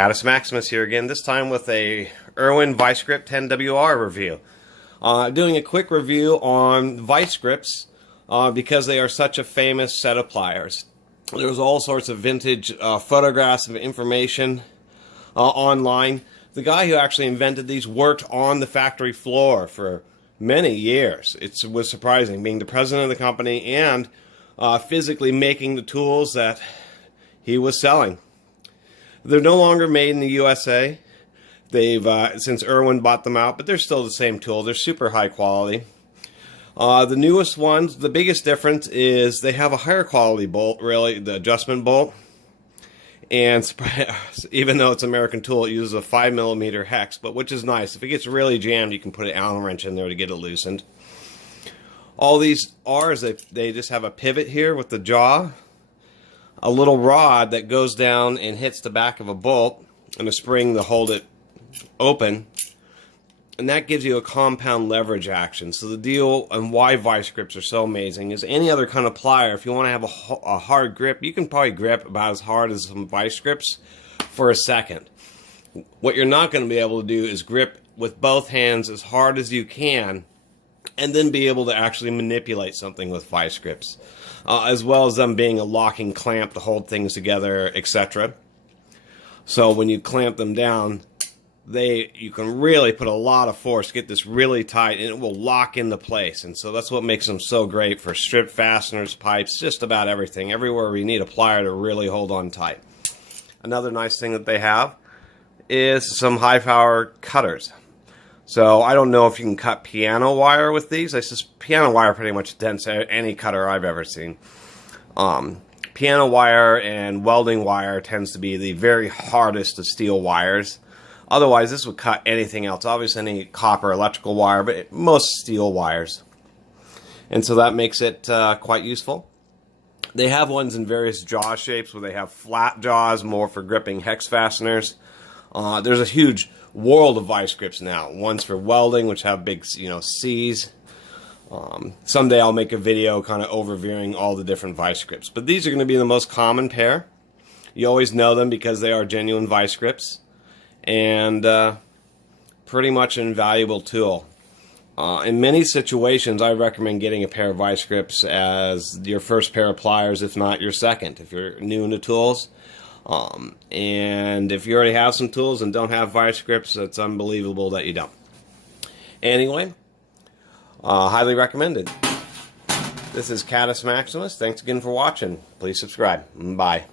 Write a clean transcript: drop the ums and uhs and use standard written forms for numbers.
Catus Maximus here again, this time with a Irwin Vise-Grip 10WR review. Doing a quick review on Vise-Grips because they are such a famous set of pliers. There's all sorts of vintage photographs of information online. The guy who actually invented these worked on the factory floor for many years. It was surprising, being the president of the company and physically making the tools that he was selling. They're no longer made in the USA. They've since Irwin bought them out, but they're still the same tool. They're super high quality. The newest ones, the biggest difference is they have a higher quality bolt, really, the adjustment bolt. And even though it's an American tool, it uses a 5mm hex, but which is nice. If it gets really jammed, you can put an Allen wrench in there to get it loosened. All these R's, they just have a pivot here with the jaw, a little rod that goes down and hits the back of a bolt, and a spring to hold it open, and that gives you a compound leverage action. So the deal and why Vise-Grips are so amazing is any other kind of plier, if you want to have a hard grip, you can probably grip about as hard as some Vise-Grips for a second. What you're not going to be able to do is grip with both hands as hard as you can and then be able to actually manipulate something with Vise-Grips, as well as them being a locking clamp to hold things together, etc. So when you clamp them down, you can really put a lot of force, get this really tight, and it will lock into place. And so that's what makes them so great for strip fasteners, pipes, just about everything. Everywhere we need a plier to really hold on tight. Another nice thing that they have is some high power cutters. So I don't know if you can cut piano wire with these. Piano wire pretty much dents any cutter I've ever seen. Piano wire and welding wire tends to be the very hardest of steel wires. Otherwise, this would cut anything else. Obviously, any copper, electrical wire, but most steel wires. And so that makes it quite useful. They have ones in various jaw shapes where they have flat jaws, more for gripping hex fasteners. There's a huge world of Vise-Grips now. Ones for welding, which have big, C's. Someday I'll make a video kind of overviewing all the different Vise-Grips. But these are going to be the most common pair. You always know them because they are genuine Vise-Grips. And pretty much an invaluable tool. In many situations, I recommend getting a pair of Vise-Grips as your first pair of pliers, if not your second, if you're new into tools. And if you already have some tools and don't have Vise-Grips, it's unbelievable that you don't. Anyway, highly recommended. This is Catus Maximus. Thanks again for watching. Please subscribe. Bye.